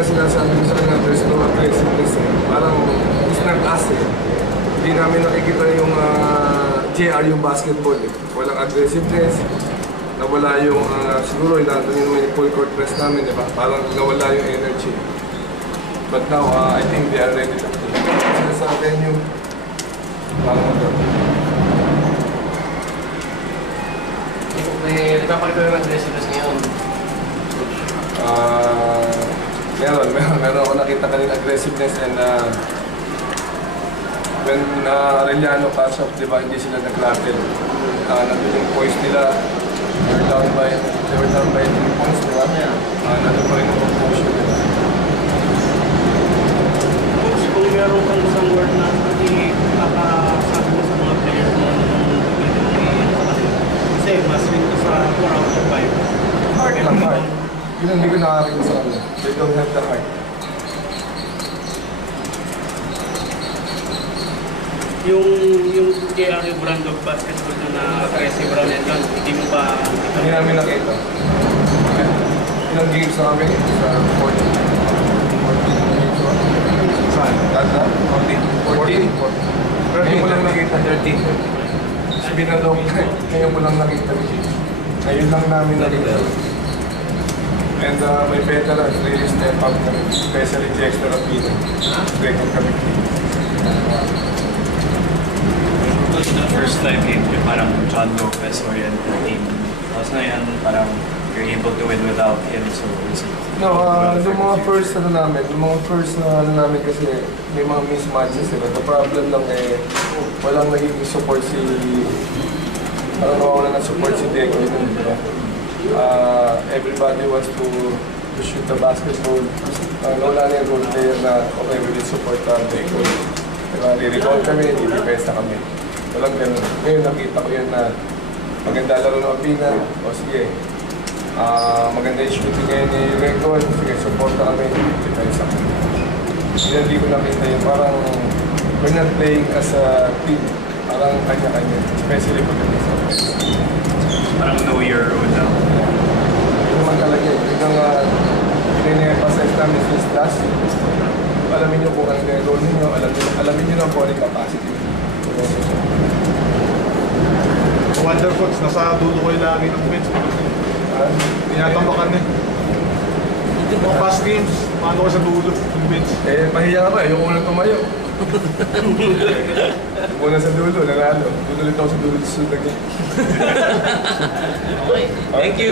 nga sinasabi ko sa kanya, there's no aggressiveness eh. Parang it's not us eh. Hindi namin nakikita yung JR yung basketball eh. Walang aggressiveness. Nawala yung siguro natin yung full court press namin, di ba? Parang nawala yung energy. But now, I think they are ready to play. Sila sa venue, parang May nagpapakita ng aggressiveness ngayon. Meron ako nakita kanina aggressiveness and when Arellano catch up, di ba, hindi sila nag-rattle. Nandun yung poise nila, they were down by 3 points, di ba? Nandun pa rin yung composure nila. Kung meron kang isang word na hindi kakasabi mo sa mga players mo kasi mas rin ka sa 4 out of 5. Heart lang, heart. Yun ang hindi ko nakakita sa kanila. They don't have the heart. Yung JR brand of basketball na aggressive round and gun, hindi mo ba... Hindi namin nakita. Ilang games na kami sa 14. Saan? Tanda? 14? 14. Pero hindi mo lang nakita 13. Binalong ngayon mo lang nakita. Ngayon lang namin nakita. And may veterans really step up kami, especially the extra rapid. Great on kami. The first time game, parang John Lopez oriented team. Tapos ngayon, parang you're able to win without him, so it's... No, yung mga first namin kasi may mga mismatches sila. The problem lang eh, walang nagiging support si... Parang nawawala ng support si Deco. Everybody wants to shoot the basketball. Wala na yung role player na okay, we will support Deco. Re-rebound kami, di-defense na kami. Walang ganun. Ngayon nakita ko yun na maganda laro ng Pina. O sige, maganda yung shooting ngayon ni Recon. Sige, support na kami. Defense na kami. Hindi ko nakita yun. Parang we're not playing as a team. Parang kanya-kanya. Especially pagdating sa offense. Parang know your role now. Yun naman talaga yun. Hanggang pinine-emphasize namin since last year. Alamin nyo kung ano yung role ninyo. Alamin nyo lang kung ano yung capacity. Wonder Coach, nasa dulo ko yung lagi ng bench. Tinatambakan eh. Mga past games, paano ko sa dulo ng bench? Mahiya ka ba? Yung unang tumayo. Yung unang sa dulo, nanalo. Dulo ulit ako sa dulo sa game. Okay, thank you.